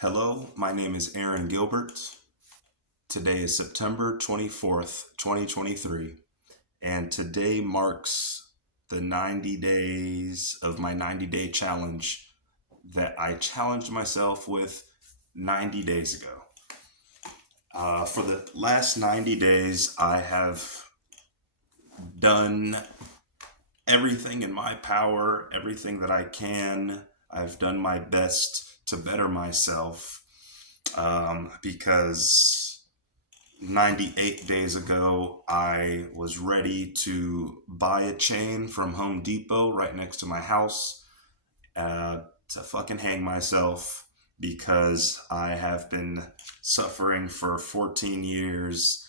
Hello, my name is Aaron Gilbert. Today is September 24th, 2023, and today marks the 90 days of my 90-day challenge that I challenged myself with 90 days ago. For the last 90 days, I have done everything in my power, everything that I can. I've done my best to better myself because 98 days ago, I was ready to buy a chain from Home Depot right next to my house to fucking hang myself because I have been suffering for 14 years,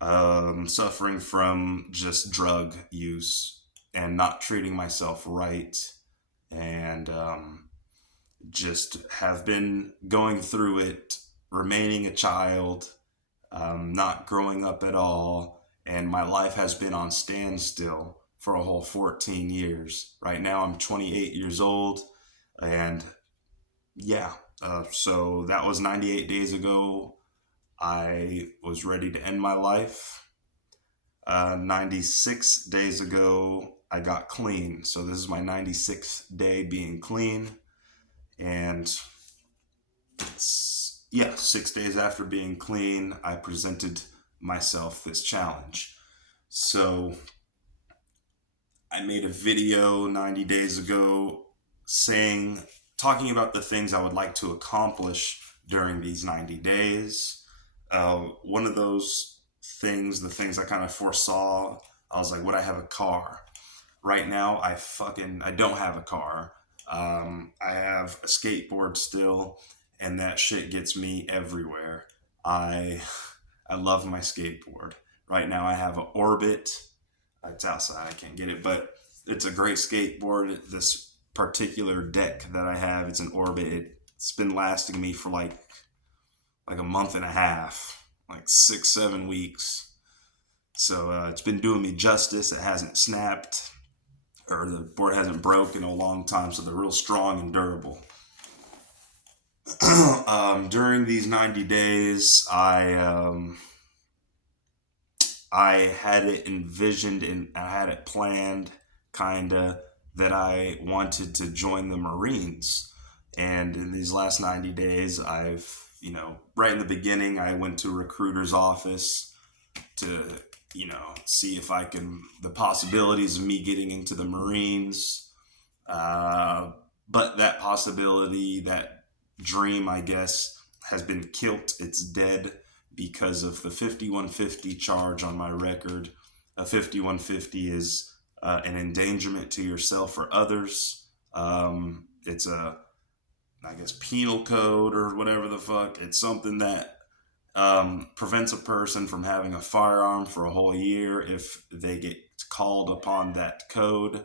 suffering from just drug use and not treating myself right, and just have been going through it, remaining a child, not growing up at all, and my life has been on standstill for a whole 14 years. Right now, I'm 28 years old, and yeah, so that was 98 days ago. I was ready to end my life. 96 days ago, I got clean. So this is my 96th day being clean. And it's, yeah, 6 days after being clean, I presented myself this challenge. So I made a video 90 days ago talking about the things I would like to accomplish during these 90 days. One of those things, the things I kind of foresaw, I was like, would I have a car? Right now, I don't have a car. I have a skateboard still, and that shit gets me everywhere. I I love my skateboard. Right now, I have an Orbit. It's outside. I can't get it, but it's a great skateboard. This particular deck that I have, it's an Orbit. It's been lasting me for like a month and a half, like 6, 7 weeks. So it's been doing me justice. It hasn't snapped or the board hasn't broken in a long time, so they're real strong and durable. During these 90 days, I had it envisioned and I had it planned, kinda, that I wanted to join the Marines. And in these last 90 days, right in the beginning, I went to a recruiter's office to, see if the possibilities of me getting into the Marines. But that possibility, that dream, I guess, has been killed. It's dead because of the 5150 charge on my record. A 5150 is an endangerment to yourself or others. It's I guess, penal code or whatever the fuck. It's something that prevents a person from having a firearm for a whole year if they get called upon that code.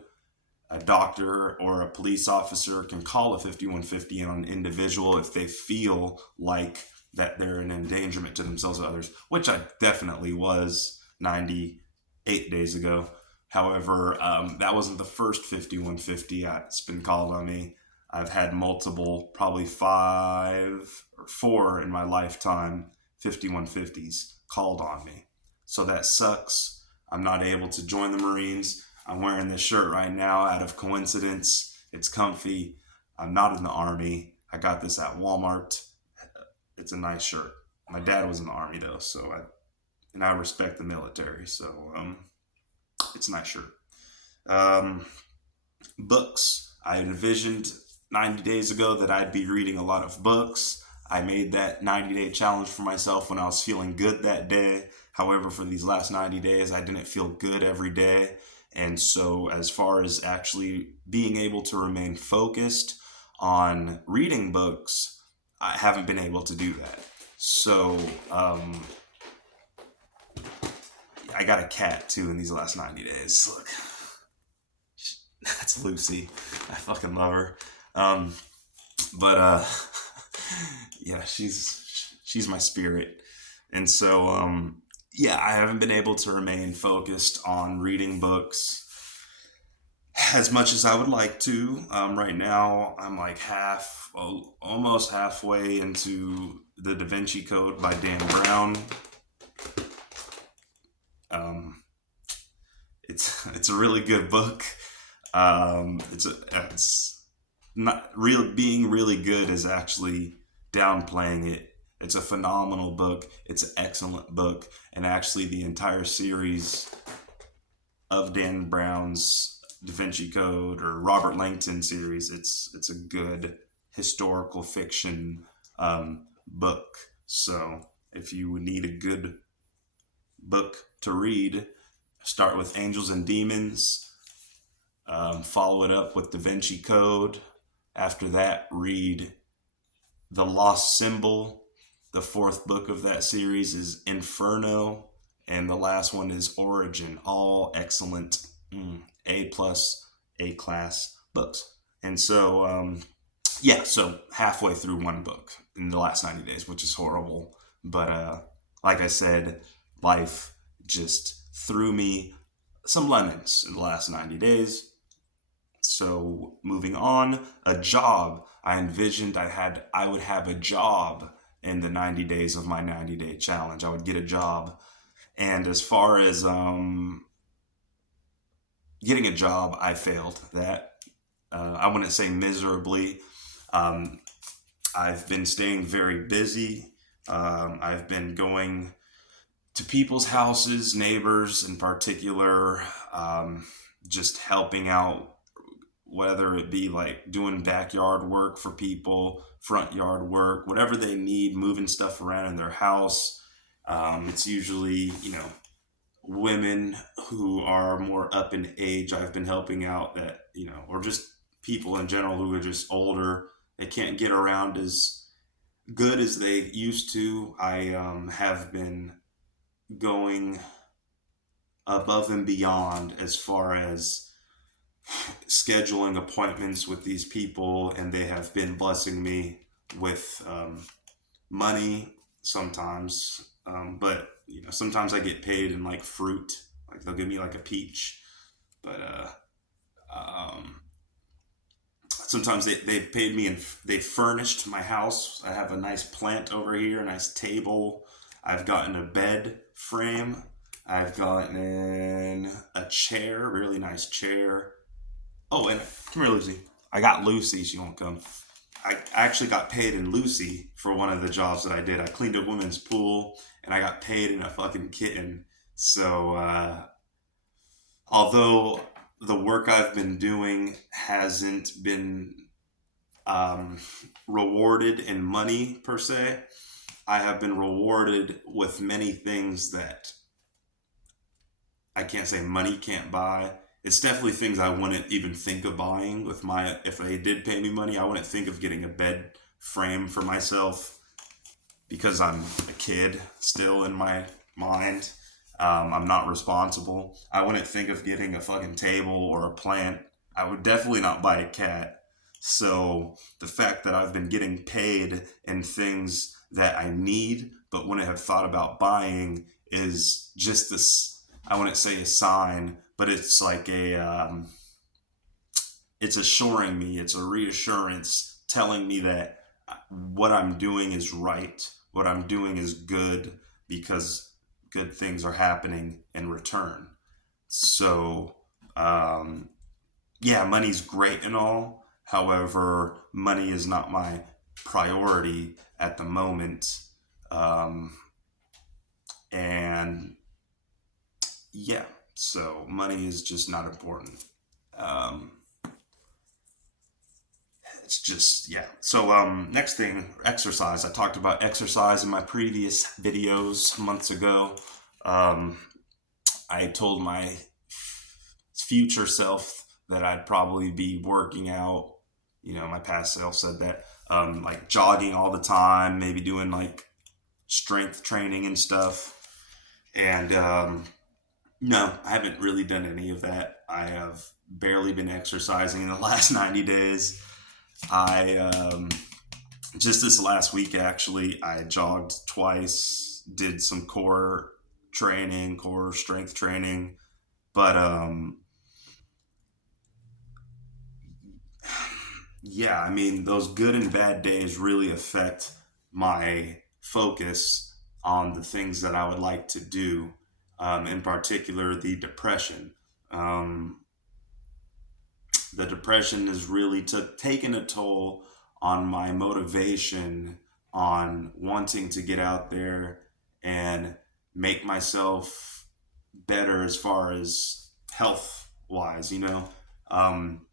A doctor or a police officer can call a 5150 on an individual if they feel like that they're an endangerment to themselves or others, which I definitely was 98 days ago. However, that wasn't the first 5150 that's been called on me. I've had multiple, probably 5 or 4 in my lifetime, 5150s called on me. So that sucks. I'm not able to join the Marines. I'm wearing this shirt right now out of coincidence. It's comfy. I'm not in the Army. I got this at Walmart. It's a nice shirt. My dad was in the Army though, I respect the military. So it's a nice shirt. Books. I envisioned 90 days ago that I'd be reading a lot of books. I made that 90-day challenge for myself when I was feeling good that day. However, for these last 90 days, I didn't feel good every day. And so, as far as actually being able to remain focused on reading books, I haven't been able to do that. So, I got a cat too in these last 90 days. Look, that's Lucy. I fucking love her. But yeah, she's my spirit. And so, yeah, I haven't been able to remain focused on reading books. as much as I would like to. Right now, I'm like almost halfway into the Da Vinci Code by Dan Brown. Um, it's a really good book. It's not real. Being really good is actually downplaying it. It's a phenomenal book. It's an excellent book, and actually, the entire series of Dan Brown's Da Vinci Code or Robert Langton series. It's a good historical fiction book. So if you need a good book to read, start with Angels and Demons. Follow it up with Da Vinci Code. After that, read The Lost Symbol. The fourth book of that series is Inferno, and the last one is Origin. All excellent, A plus, A class books. And so, yeah, so halfway through one book in the last 90 days, which is horrible. But like I said, life just threw me some lemons in the last 90 days. So moving on, a job. I envisioned I would have a job in the 90 days of my 90-day challenge. I would get a job. And as far as getting a job, I failed that. I wouldn't say miserably. Um, I've been staying very busy. I've been going to people's houses, neighbors in particular, just helping out, whether it be like doing backyard work for people, front yard work, whatever they need, moving stuff around in their house. It's usually, women who are more up in age I've been helping out, that, or just people in general who are just older. They can't get around as good as they used to. I have been going above and beyond as far as scheduling appointments with these people, and they have been blessing me with money sometimes. But sometimes I get paid in like fruit, like they'll give me like a peach. But sometimes they've paid me and they furnished my house. I have a nice plant over here, a nice table. I've gotten a bed frame. I've gotten a chair, a really nice chair. Oh, and come here, Lucy. I got Lucy. She won't come. I actually got paid in Lucy for one of the jobs that I did. I cleaned a women's pool, and I got paid in a fucking kitten. So, although the work I've been doing hasn't been um, rewarded in money per se, I have been rewarded with many things that I can't say money can't buy. It's definitely things I wouldn't even think of buying with my, if they did pay me money, I wouldn't think of getting a bed frame for myself because I'm a kid still in my mind. I'm not responsible. I wouldn't think of getting a fucking table or a plant. I would definitely not buy a cat. So the fact that I've been getting paid in things that I need but wouldn't have thought about buying is just this. I wouldn't say a sign, but it's like it's assuring me. It's a reassurance telling me that what I'm doing is right. What I'm doing is good because good things are happening in return. So, um, yeah, money's great and all. However, money is not my priority at the moment. Um, and yeah, so money is just not important. Um, it's just, yeah. So, next thing, exercise. I talked about exercise in my previous videos months ago. Um, I told my future self that I'd probably be working out. My past self said that, like jogging all the time, maybe doing like strength training and stuff. And no, I haven't really done any of that. I have barely been exercising in the last 90 days. I just this last week actually, I jogged twice, did some core strength training, but Yeah, I mean, those good and bad days really affect my focus on the things that I would like to do, in particular, the depression. Um, the depression has really taken a toll on my motivation on wanting to get out there and make myself better as far as health wise, you know. Um,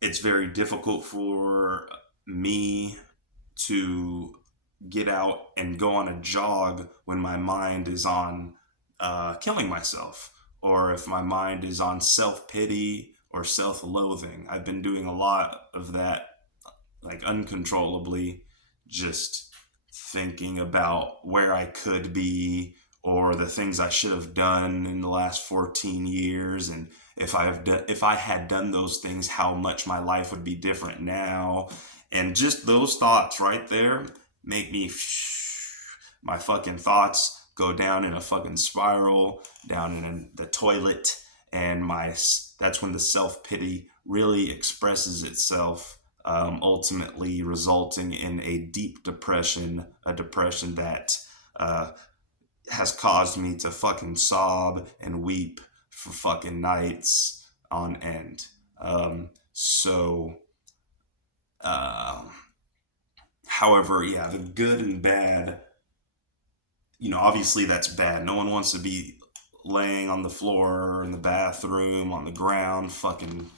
it's very difficult for me to get out and go on a jog when my mind is on killing myself, or if my mind is on self pity or self loathing. I've been doing a lot of that, like uncontrollably, just thinking about where I could be or the things I should have done in the last 14 years, and if I had done those things, how much my life would be different now. And just those thoughts right there make me my fucking thoughts go down in a fucking spiral, down in the toilet, and my that's when the self-pity really expresses itself, ultimately resulting in a deep depression, a depression that uh, has caused me to fucking sob and weep for fucking nights on end. So, uh, however, yeah, the good and bad, obviously that's bad. No one wants to be laying on the floor in the bathroom, on the ground, fucking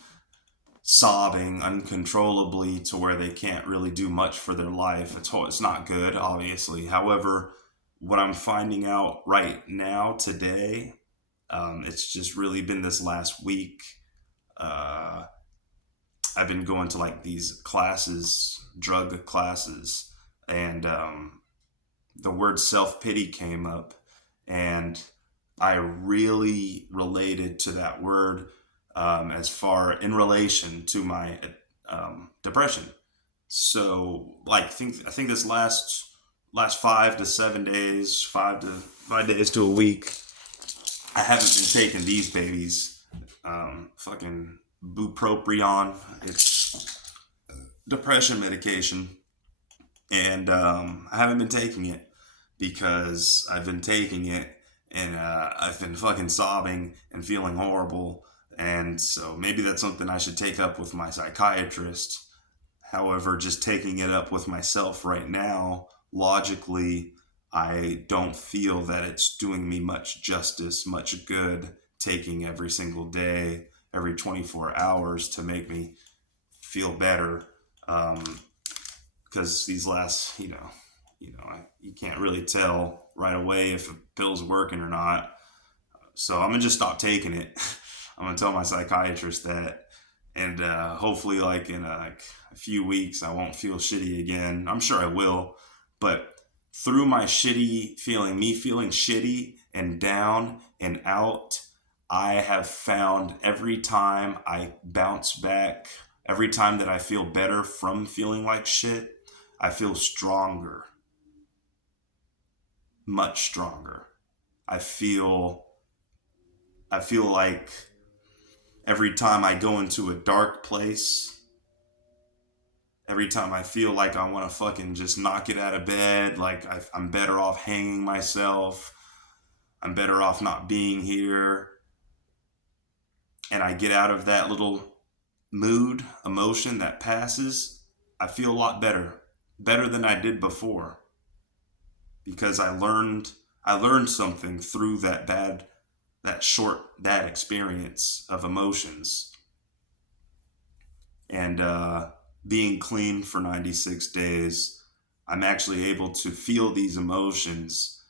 sobbing uncontrollably to where they can't really do much for their life. It's not good, obviously. However, what I'm finding out right now, today, it's just really been this last week. Uh, I've been going to like these classes, drug classes, and the word self pity came up, and I really related to that word, as far in relation to my depression. So, like, I think this last 5 to 7 days, 5 days to a week, I haven't been taking these babies. Fucking bupropion. It's depression medication, and I haven't been taking it because I've been taking it, and I've been fucking sobbing and feeling horrible. And so maybe that's something I should take up with my psychiatrist. However, just taking it up with myself right now, logically, I don't feel that it's doing me much justice, much good, taking every single day, every 24 hours to make me feel better. Because these last, you can't really tell right away if a pill's working or not. So I'm gonna just stop taking it. I'm gonna tell my psychiatrist that, and hopefully, like in like a few weeks, I won't feel shitty again. I'm sure I will, but through my shitty feeling, me feeling shitty and down and out, I have found every time I bounce back, every time that I feel better from feeling like shit, I feel stronger, much stronger. I feel I feel like every time I go into a dark place, every time I feel like I want to fucking just knock it out of bed, like I'm better off hanging myself, I'm better off not being here, and I get out of that little mood, emotion that passes, I feel a lot better, better than I did before, because I learned something through that experience of emotions, and being clean for 96 days, I'm actually able to feel these emotions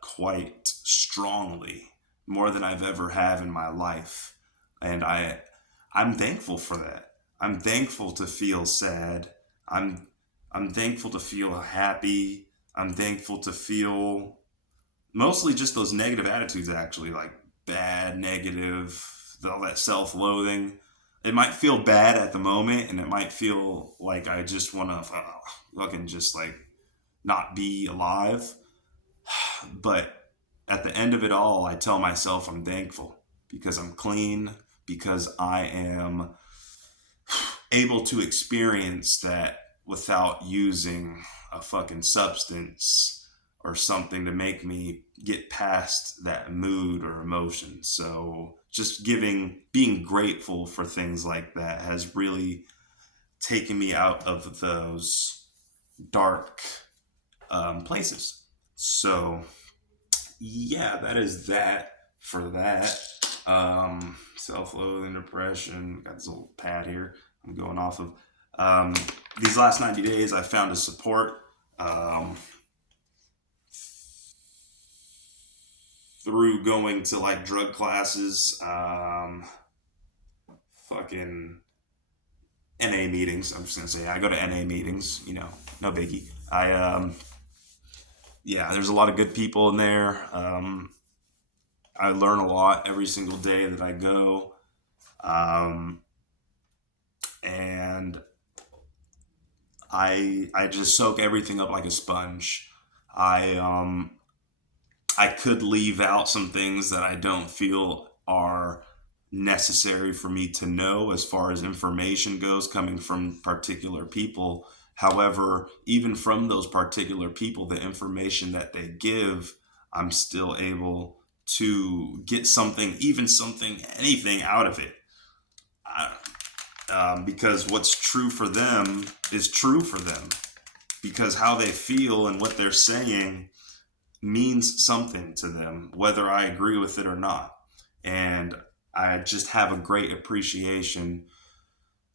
quite strongly, more than I've ever have in my life, and I'm thankful for that. I'm thankful to feel sad. I'm I'm thankful to feel happy. I'm thankful to feel mostly just those negative attitudes, actually, like bad, negative, all that self-loathing. It might feel bad at the moment, and it might feel like I just want to fucking just like not be alive. But at the end of it all, I tell myself I'm thankful because I'm clean, because I am able to experience that without using a fucking substance or something to make me get past that mood or emotion. So just being grateful for things like that has really taken me out of those dark places. So yeah, that is that for that. Self-loathing, depression. Got this little pad here I'm going off of. Um, these last 90 days, I found a support through going to like drug classes, fucking NA meetings. I'm just gonna say I go to NA meetings. No biggie. Yeah, there's a lot of good people in there. I learn a lot every single day that I go. And I just soak everything up like a sponge. I could leave out some things that I don't feel are necessary for me to know as far as information goes coming from particular people. However, even from those particular people, the information that they give, I'm still able to get something, even something, anything out of it. Because what's true for them is true for them. Because how they feel and what they're saying means something to them, whether I agree with it or not. And I just have a great appreciation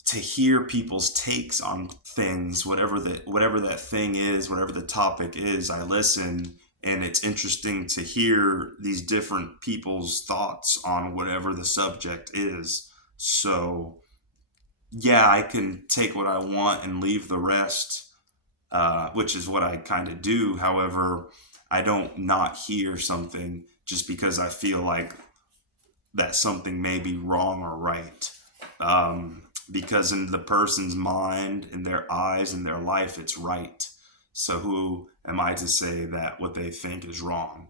to hear people's takes on things, whatever that thing is, whatever the topic is. I listen, and it's interesting to hear these different people's thoughts on whatever the subject is. So yeah, I can take what I want and leave the rest, which is what I kind of do. However, I don't not hear something just because I feel like that something may be wrong or right. Because in the person's mind, in their eyes, in their life, it's right. So who am I to say that what they think is wrong?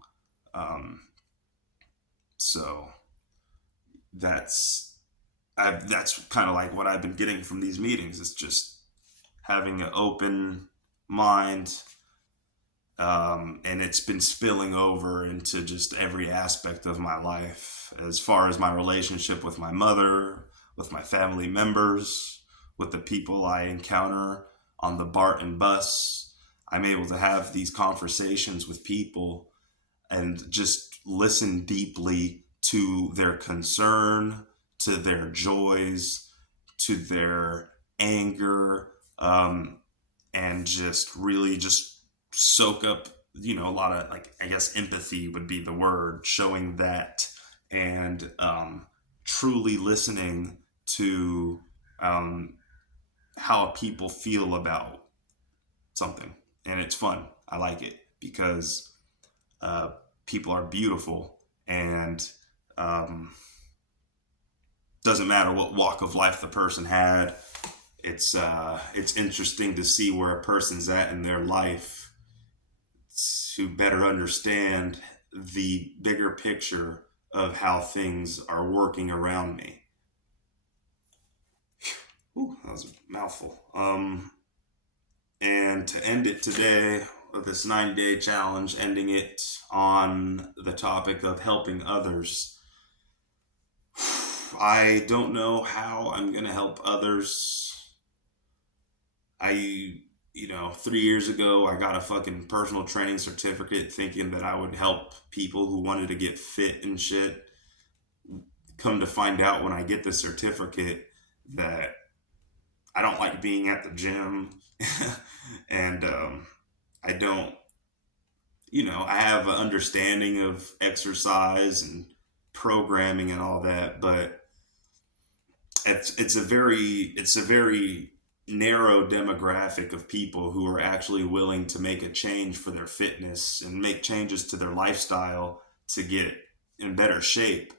So that's kind of like what I've been getting from these meetings. It's just having an open mind, and it's been spilling over into just every aspect of my life, as far as my relationship with my mother, with my family members, with the people I encounter on the Barton bus. I'm able to have these conversations with people and just listen deeply to their concern, to their joys, to their anger, and just really just soak up, a lot of, like, I guess empathy would be the word, showing that, and truly listening to how people feel about something. And it's fun. I like it because people are beautiful, and doesn't matter what walk of life the person had. It's interesting to see where a person's at in their life to better understand the bigger picture of how things are working around me. Ooh, that was a mouthful. And to end it today, with this 90-day challenge, ending it on the topic of helping others. I don't know how I'm going to help others. 3 years ago, I got a fucking personal training certificate thinking that I would help people who wanted to get fit and shit. Come to find out when I get the certificate that I don't like being at the gym. And I don't, I have an understanding of exercise and programming and all that, but it's a very narrow demographic of people who are actually willing to make a change for their fitness and make changes to their lifestyle to get in better shape.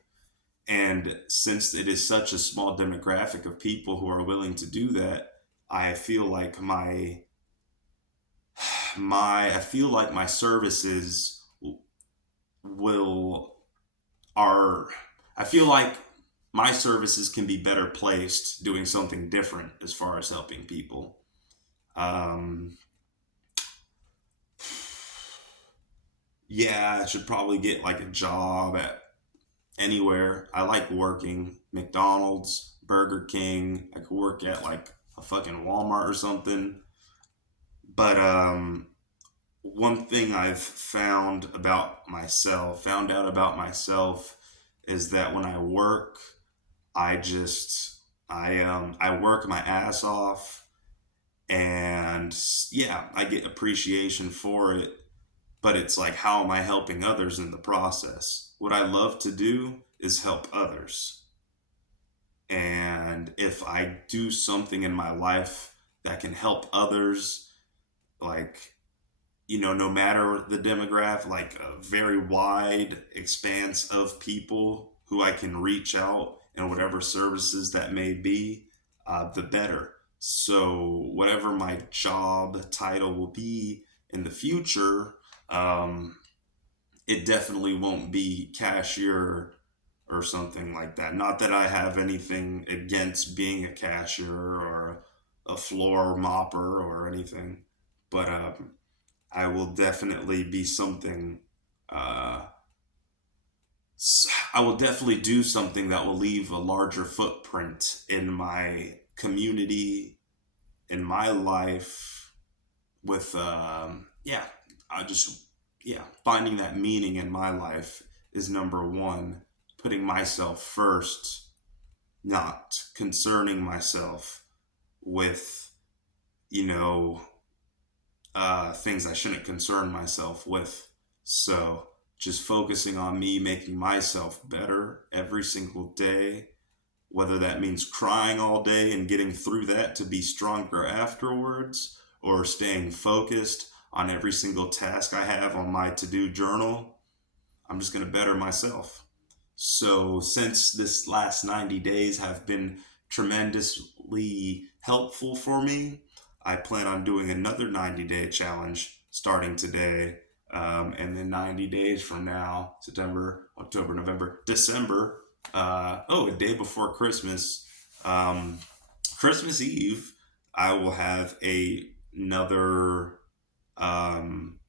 And since it is such a small demographic of people who are willing to do that, I feel like my services will are I feel like my services can be better placed doing something different as far as helping people. Um, yeah, I should probably get like a job at anywhere. I like working. McDonald's, Burger King. I could work at like a fucking Walmart or something. But one thing I've found out about myself, is that when I work, I work my ass off, and yeah, I get appreciation for it, but it's like, how am I helping others in the process? What I love to do is help others. And if I do something in my life that can help others, like, no matter the demographic, like a very wide expanse of people who I can reach out and whatever services that may be, the better. So, whatever my job title will be in the future, um, it definitely won't be cashier or something like that. Not that I have anything against being a cashier or a floor mopper or anything, but I will definitely be something. Uh, I will definitely do something that will leave a larger footprint in my community, in my life. With yeah, I just yeah, finding that meaning in my life is number one. Putting myself first, not concerning myself with you know things I shouldn't concern myself with. So just focusing on me making myself better every single day, whether that means crying all day and getting through that to be stronger afterwards, or staying focused on every single task I have on my to do journal. I'm just going to better myself. So, since this last 90 days have been tremendously helpful for me, I plan on doing another 90-day challenge starting today. And then 90 days from now, September, October, November, December, a day before Christmas, um, Christmas Eve, I will have another, um,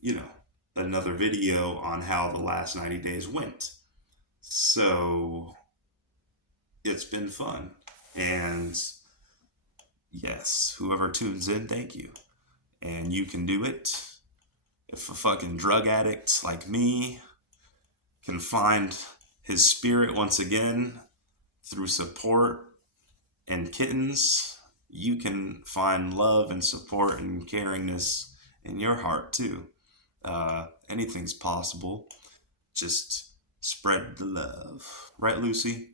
you know, another video on how the last 90 days went. So it's been fun. And yes, whoever tunes in, thank you. And you can do it. If a fucking drug addict like me can find his spirit once again through support and kittens, you can find love and support and caringness in your heart too. Anything's possible. Just spread the love. Right, Lucy?